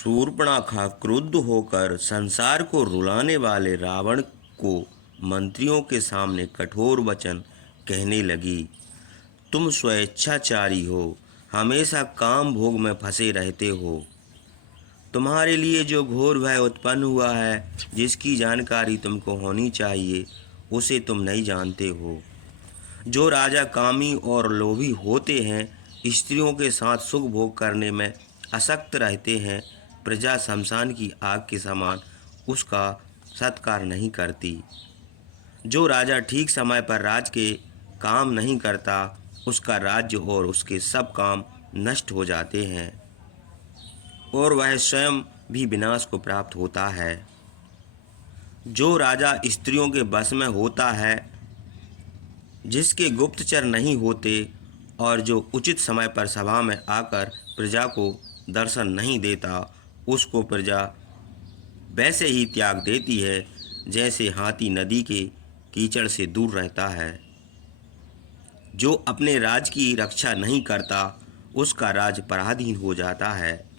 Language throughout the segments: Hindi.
शूर्पणखा क्रुद्ध होकर संसार को रुलाने वाले रावण को मंत्रियों के सामने कठोर वचन कहने लगी। तुम स्वेच्छाचारी हो, हमेशा काम भोग में फंसे रहते हो। तुम्हारे लिए जो घोर भय उत्पन्न हुआ है, जिसकी जानकारी तुमको होनी चाहिए, उसे तुम नहीं जानते हो। जो राजा कामी और लोभी होते हैं, स्त्रियों के साथ सुख भोग करने में आसक्त रहते हैं, प्रजा शमशान की आग के समान उसका सत्कार नहीं करती। जो राजा ठीक समय पर राज के काम नहीं करता, उसका राज्य और उसके सब काम नष्ट हो जाते हैं और वह स्वयं भी विनाश को प्राप्त होता है। जो राजा स्त्रियों के बस में होता है, जिसके गुप्तचर नहीं होते और जो उचित समय पर सभा में आकर प्रजा को दर्शन नहीं देता, उसको प्रजा वैसे ही त्याग देती है जैसे हाथी नदी के कीचड़ से दूर रहता है। जो अपने राज की रक्षा नहीं करता, उसका राज पराधीन हो जाता है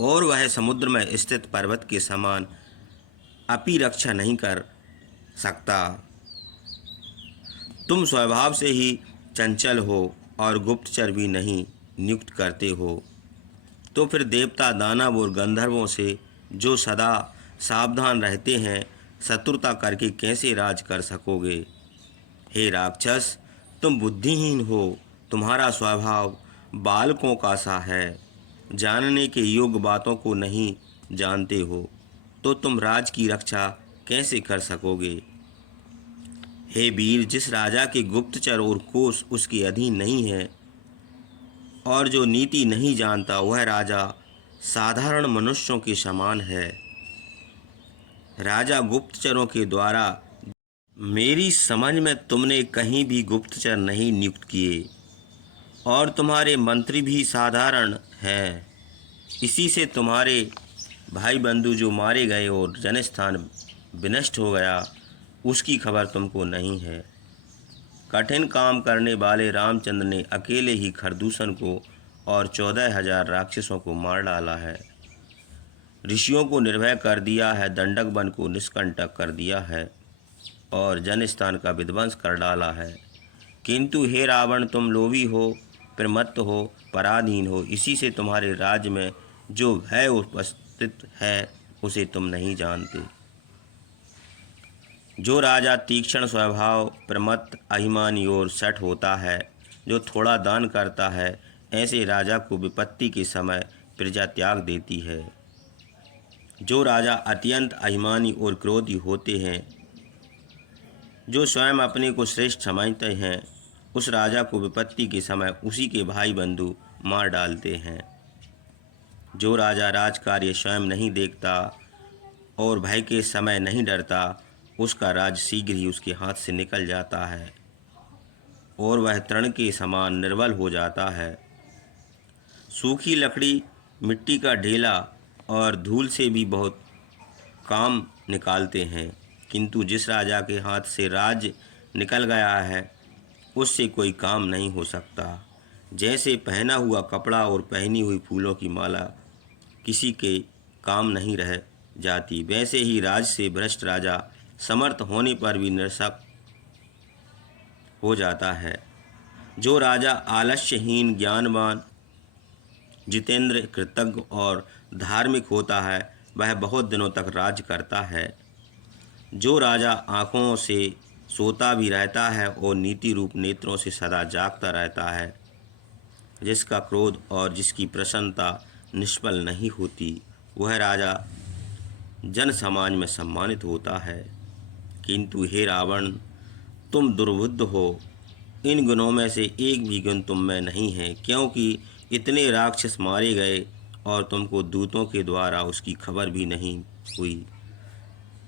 और वह समुद्र में स्थित पर्वत के समान अपनी रक्षा नहीं कर सकता। तुम स्वभाव से ही चंचल हो और गुप्तचर भी नहीं नियुक्त करते हो, तो फिर देवता, दानव और गंधर्वों से जो सदा सावधान रहते हैं, शत्रुता करके कैसे राज कर सकोगे? हे राक्षस, तुम बुद्धिहीन हो। तुम्हारा स्वभाव बालकों का सा है, जानने के योग्य बातों को नहीं जानते हो, तो तुम राज की रक्षा कैसे कर सकोगे? हे वीर, जिस राजा के गुप्तचर और कोष उसके अधीन नहीं है और जो नीति नहीं जानता, वह राजा साधारण मनुष्यों के समान है। राजा गुप्तचरों के द्वारा, मेरी समझ में तुमने कहीं भी गुप्तचर नहीं नियुक्त किए और तुम्हारे मंत्री भी साधारण हैं। इसी से तुम्हारे भाई बंधु जो मारे गए और जनस्थान विनष्ट हो गया, उसकी खबर तुमको नहीं है। कठिन काम करने वाले रामचंद्र ने अकेले ही खरदूषण को और 14,000 राक्षसों को मार डाला है। ऋषियों को निर्भय कर दिया है, दंडक वन को निष्कंटक कर दिया है और जनस्थान का विध्वंस कर डाला है। किंतु हे रावण, तुम लोभी हो, प्रमत्त हो, पराधीन हो। इसी से तुम्हारे राज्य में जो भय उपस्थित है, उसे तुम नहीं जानते। जो राजा तीक्ष्ण स्वभाव, प्रमत्त, अभिमानी और सठ होता है, जो थोड़ा दान करता है, ऐसे राजा को विपत्ति के समय प्रजा त्याग देती है। जो राजा अत्यंत अभिमानी और क्रोधी होते हैं, जो स्वयं अपने को श्रेष्ठ समझते हैं, उस राजा को विपत्ति के समय उसी के भाई बंधु मार डालते हैं। जो राजा राजकार्य स्वयं नहीं देखता और भय के समय नहीं डरता, उसका राज शीघ्र ही उसके हाथ से निकल जाता है और वह तृण के समान निर्बल हो जाता है। सूखी लकड़ी, मिट्टी का ढेला और धूल से भी बहुत काम निकालते हैं, किंतु जिस राजा के हाथ से राज निकल गया है, उससे कोई काम नहीं हो सकता। जैसे पहना हुआ कपड़ा और पहनी हुई फूलों की माला किसी के काम नहीं रह जाती, वैसे ही राज से भ्रष्ट राजा समर्थ होने पर भी निरशक हो जाता है। जो राजा आलस्यहीन, ज्ञानवान, जितेंद्र, कृतज्ञ और धार्मिक होता है, वह बहुत दिनों तक राज करता है। जो राजा आँखों से सोता भी रहता है और नीति रूप नेत्रों से सदा जागता रहता है, जिसका क्रोध और जिसकी प्रसन्नता निष्फल नहीं होती, वह राजा जन समाज में सम्मानित होता है। किंतु हे रावण, तुम दुर्बुद्ध हो। इन गुणों में से एक भी गुण तुम में नहीं है, क्योंकि इतने राक्षस मारे गए और तुमको दूतों के द्वारा उसकी खबर भी नहीं हुई।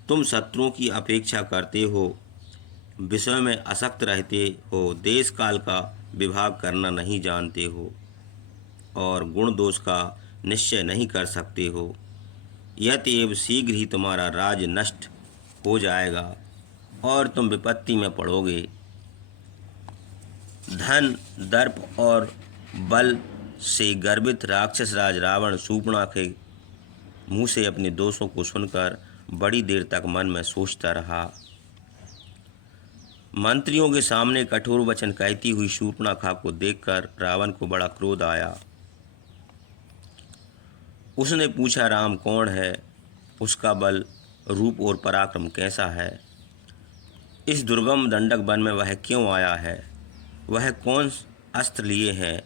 तुम शत्रुओं की अपेक्षा करते हो, विषय में आसक्त रहते हो, देश काल का विभाग करना नहीं जानते हो और गुण दोष का निश्चय नहीं कर सकते हो। यतएव शीघ्र ही तुम्हारा राज नष्ट हो जाएगा और तुम विपत्ति में पड़ोगे। धन, दर्प और बल से गर्वित राक्षस राज रावण शूर्पणखा के मुँह से अपने दोषों को सुनकर बड़ी देर तक मन में सोचता रहा। मंत्रियों के सामने कठोर वचन कहती हुई शूर्पणखा को देखकर रावण को बड़ा क्रोध आया। उसने पूछा, राम कौन है? उसका बल, रूप और पराक्रम कैसा है? इस दुर्गम दंडक वन में वह क्यों आया है? वह कौन अस्त्र लिए हैं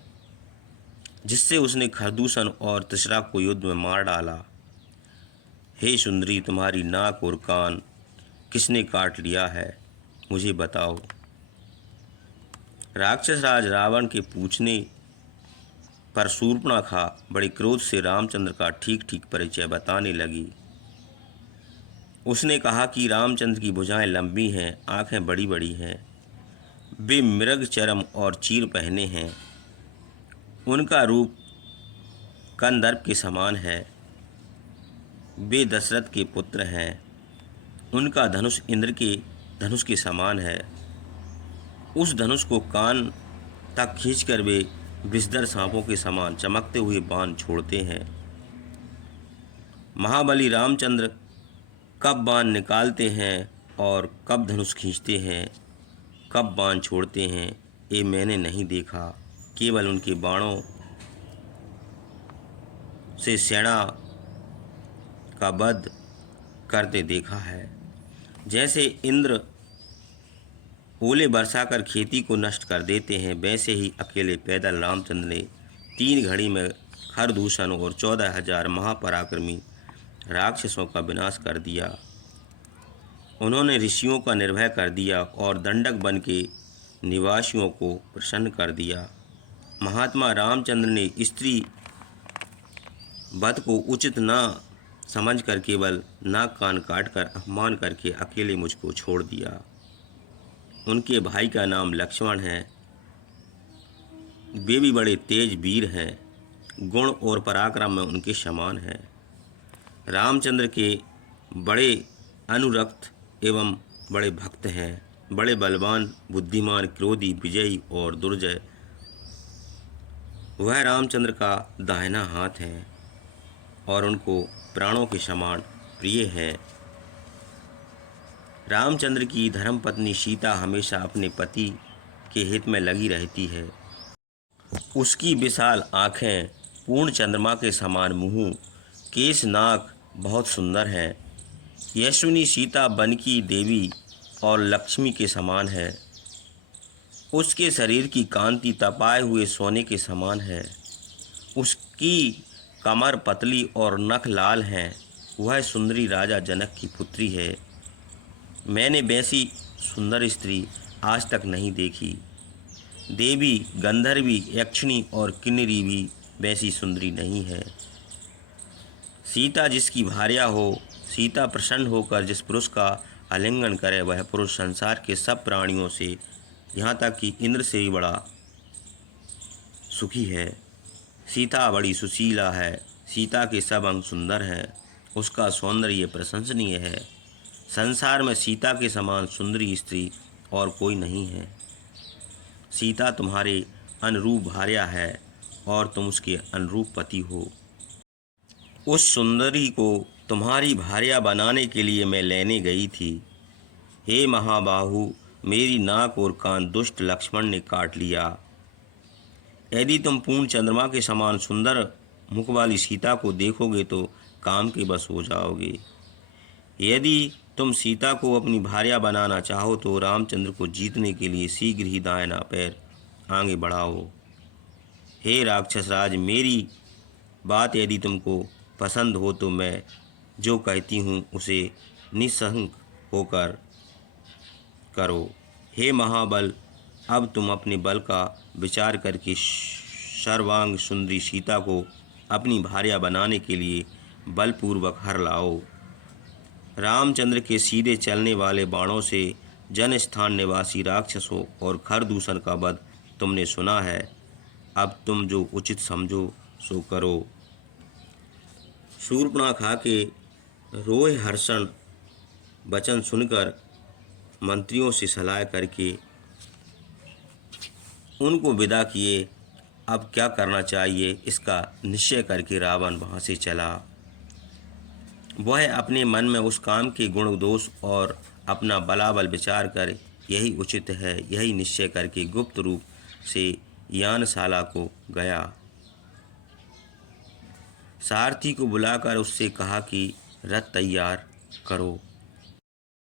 जिससे उसने खरदूषण और तिसरा को युद्ध में मार डाला? हे सुंदरी, तुम्हारी नाक और कान किसने काट लिया है? मुझे बताओ। राक्षस राज रावण के पूछने पर शूर्पणखा बड़े क्रोध से रामचंद्र का ठीक ठीक परिचय बताने लगी। उसने कहा कि रामचंद्र की भुजाएं लंबी हैं, आंखें बड़ी बड़ी हैं, वे मृग चर्म और चीर पहने हैं, उनका रूप कंदर्प के समान है, वे दशरथ के पुत्र हैं, उनका धनुष इंद्र के धनुष के समान है, उस धनुष को कान तक खींचकर वे विषधर सांपों के समान चमकते हुए बाण छोड़ते हैं। महाबली रामचंद्र कब बाण निकालते हैं और कब धनुष खींचते हैं, कब बाण छोड़ते हैं, ये मैंने नहीं देखा। केवल उनके बाणों से सेना का वध करते देखा है। जैसे इंद्र ओले बरसाकर खेती को नष्ट कर देते हैं, वैसे ही अकेले पैदल रामचंद्र ने 3 घड़ी में खरदूषण और 14,000 महापराक्रमी राक्षसों का विनाश कर दिया। उन्होंने ऋषियों का निर्भय कर दिया और दंडक वन के निवासियों को प्रसन्न कर दिया। महात्मा रामचंद्र ने स्त्री वध को उचित न समझकर केवल नाक कान काटकर अपमान करके अकेले मुझको छोड़ दिया। उनके भाई का नाम लक्ष्मण है, वे भी बड़े तेज वीर हैं, गुण और पराक्रम में उनके समान हैं। रामचंद्र के बड़े अनुरक्त एवं बड़े भक्त हैं, बड़े बलवान, बुद्धिमान, क्रोधी, विजयी और दुर्जय। वह रामचंद्र का दाहिना हाथ है और उनको प्राणों के समान प्रिय है। रामचंद्र की धर्मपत्नी सीता हमेशा अपने पति के हित में लगी रहती है। उसकी विशाल आँखें, पूर्ण चंद्रमा के समान मुँह, केश, नाक बहुत सुंदर हैं। यशस्विनी सीता वन की देवी और लक्ष्मी के समान है। उसके शरीर की कांति तपाए हुए सोने के समान है। उसकी कमर पतली और नख लाल हैं। वह सुंदरी राजा जनक की पुत्री है। मैंने वैसी सुंदर स्त्री आज तक नहीं देखी। देवी, गंधर्वी, यक्षिणी और किन्नरी भी वैसी सुंदरी नहीं है। सीता जिसकी भार्या हो, सीता प्रसन्न होकर जिस पुरुष का आलिंगन करे, वह पुरुष संसार के सब प्राणियों से, यहाँ तक कि इंद्र से भी बड़ा सुखी है। सीता बड़ी सुशीला है। सीता के सब अंग सुंदर हैं। उसका सौंदर्य प्रशंसनीय है। संसार में सीता के समान सुंदरी स्त्री और कोई नहीं है। सीता तुम्हारे अनुरूप भार्या है और तुम उसके अनुरूप पति हो। उस सुंदरी को तुम्हारी भार्या बनाने के लिए मैं लेने गई थी। हे महाबाहु, मेरी नाक और कान दुष्ट लक्ष्मण ने काट लिया। यदि तुम पूर्ण चंद्रमा के समान सुंदर मुख वाली सीता को देखोगे तो काम के बस हो जाओगे। यदि तुम सीता को अपनी भार्या बनाना चाहो तो रामचंद्र को जीतने के लिए शीघ्र ही दाहिना पैर आगे बढ़ाओ। हे राक्षस राज, मेरी बात यदि तुमको पसंद हो तो मैं जो कहती हूँ उसे निसंक होकर करो। हे महाबल, अब तुम अपने बल का विचार करके सर्वांग सुंदरी सीता को अपनी भार्या बनाने के लिए बलपूर्वक हर लाओ। रामचंद्र के सीधे चलने वाले बाणों से जनस्थान निवासी राक्षसों और खरदूषण का वध तुमने सुना है। अब तुम जो उचित समझो सो करो। शूर्पणखा के रोह हर्षण वचन सुनकर मंत्रियों से सलाह करके उनको विदा किए अब क्या करना चाहिए, इसका निश्चय करके रावण वहाँ से चला। वह अपने मन में उस काम के गुण दोष और अपना बलाबल विचार कर यही उचित है, यही निश्चय करके गुप्त रूप से यानशाला को गया। सारथी को बुलाकर उससे कहा कि रथ तैयार करो।